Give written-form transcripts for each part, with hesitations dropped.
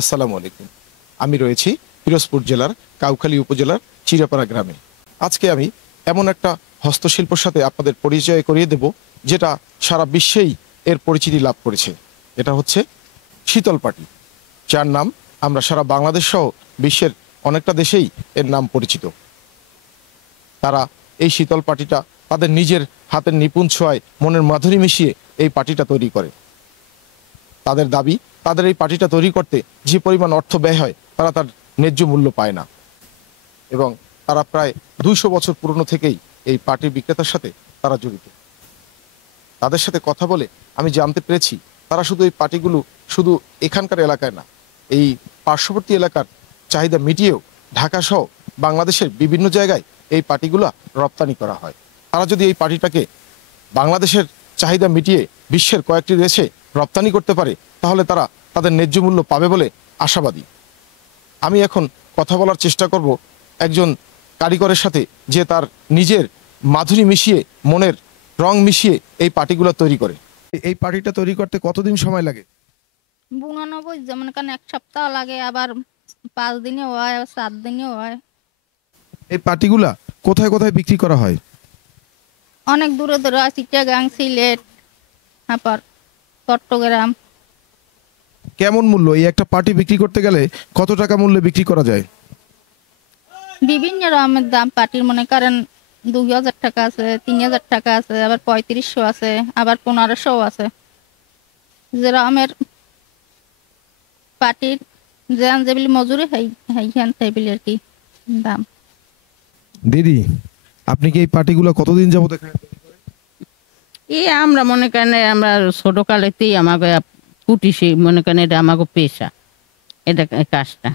আসসালামু আলাইকুম। আমি রয়েছি পিরোজপুর জেলার কাউখালী উপজেলার চিরাপাড়া গ্রামে। আজকে আমি এমন একটা হস্তশিল্পর সাথে আপনাদের পরিচয় করিয়ে দেব যেটা সারা বিশ্বেই এর পরিচিতি লাভ করেছে। এটা হচ্ছে শীতল পাটি, যার নাম আমরা সারা বাংলাদেশ সহ বিশ্বের অনেকটা দেশেই এর নাম পরিচিত। তারা এই শীতল পাটিটা তাদের নিজের হাতের নিপুণ ছোঁয়ায় মনের মাধুরী মিশিয়ে এই পাটিটা তৈরি করে। তাদের দাবি, তাদের এই পাটিটা তৈরি করতে যে পরিমাণ অর্থ ব্যয় হয় তারা তার ন্যায্য মূল্য পায় না, এবং তারা প্রায় 200 বছর পুরনো থেকেই এই পাটির বিক্রেতার সাথে তারা জড়িত। তাদের সাথে কথা বলে আমি জানতে পেরেছি তারা শুধু এই পাটিগুলো শুধু এখানকার এলাকায় না, এই পার্শ্ববর্তী এলাকার চাহিদা মিটিয়েও ঢাকা সহ বাংলাদেশের বিভিন্ন জায়গায় এই পাটিগুলো রপ্তানি করা হয়। তারা যদি এই পাটিটাকে বাংলাদেশের চাহিদা মিটিয়ে বিশ্বের কয়েকটি দেশে রপ্তানি করতে পারে তাহলে তারা তাদের ন্যায্য মূল্য পাবে বলে আশাবাদী। আমি এখন কথা বলার চেষ্টা করব একজন কারিগরের সাথে, যে তার নিজের মাধুরী মিশিয়ে মনের রং মিশিয়ে এই পাটিগুলো তৈরি করে। এই পাটিটা তৈরি করতে কতদিন সময় লাগে? বুনানো যেমন কারণ 1 সপ্তাহ লাগে, আবার 5 দিনে হয়, 7 দিনেও হয়। এই পাটিগুলা কোথায় কোথায় বিক্রি করা হয়? অনেক দূরে দূরে হয়, চিটাগাং, সিলেট, তারপর চট্টগ্রাম। কেমন মূল্য? এই একটা পাটি বিক্রি করতে গেলে কত টাকা মূল্যে বিক্রি করা যায়? বিভিন্ন রকমের দাম পাটির, মনে করেন 2000 টাকা আছে, 3000 টাকা আছে, আবার 3500 আছে, আবার 1500 আছে। যে রকমের পাটির যেগুলি মজুরি হাইখান টেবিল আর কি দাম। দিদি, আপনি কি এই পাটিগুলো কতদিন যাবত এখানে তৈরি করেন? আমরা মনে করেন আমরা ছোট কালেতেই আমাকে কুটিসি, মনে করেন এটা আমাকে পেশা, এটা কাজটা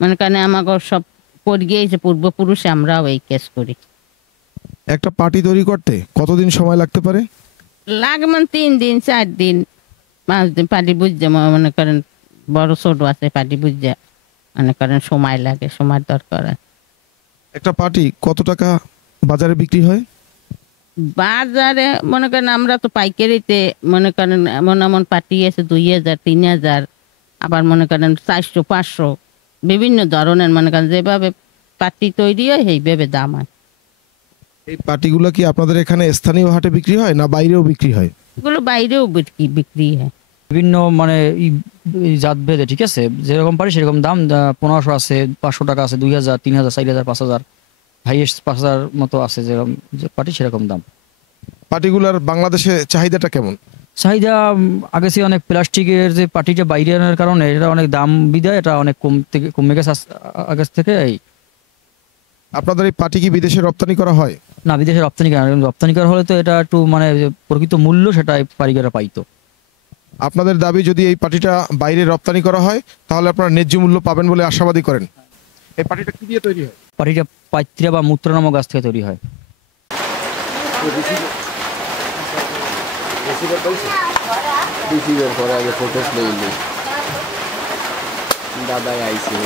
মনে করেন আমাকে সব করে গিয়েছে পূর্বপুরুষে, আমরাও এই কাজ করি। একটা পাটি তৈরি করতে কতদিন সময় লাগতে পারে? লাগে 3 দিন 4 দিন 5 দিন। পাটি বুঝছে মনে করেন বড় ছোট আছে, পাটি বুঝছে মনে করেন সময় লাগে, সময় দরকার। একটা পাটি কত টাকা বাজারে বিক্রি হয়? বাজারে মনে করেন আমরা তো পাইকারিতে মনে করেন এমন এমন পাটি আছে 2000 3000, আবার মনে করেন 400 500, বিভিন্ন ধরনের মনে করেন যেভাবে পাটি তৈরি হয় সেইভাবে দাম হয়। এই পাটিগুলো কি আপনাদের এখানে স্থানীয় হাটে বিক্রি হয় না বাইরেও বিক্রি হয়? এগুলো বাইরেও বিক্রি হয়। বিভিন্ন মানে জাত ভেদে, ঠিক আছে, যেরকম পারি সেরকম দাম। 1500 আছে, 500 টাকা আছে, 2000 3000 4000 5000, হাইয়েস্ট 5000 মতো আছে। যেরকম যে পাটি সেরকম দাম। পাটিগুলার বাংলাদেশে চাহিদাটা কেমন? চাহিদা আগে থেকে অনেক, প্লাস্টিকের যে পাটিটা বাইরে আনার কারণে এটা অনেক দাম বিধায় এটা অনেক কমে গেছে আগে থেকে। আপনাদের এই পাটি কি বিদেশে রপ্তানি করা হয়? না, বিদেশে রপ্তানি করা হলে তো এটা একটু মানে প্রকৃত মূল্য সেটা কারিগররা পাইতো। আপনাদের দাবি, যদি এই পাটিটা বাইরে রপ্তানি করা হয় তাহলে আপনারা ন্যায্য মূল্য পাবেন বলে আশাবাদী করেন। এই পাটিটা কি দিয়ে তৈরি হয়? পাটিটা পাইত্রিয়া বা মূত্র নামক গাছ থেকে তৈরি হয়। দাদাই আইসি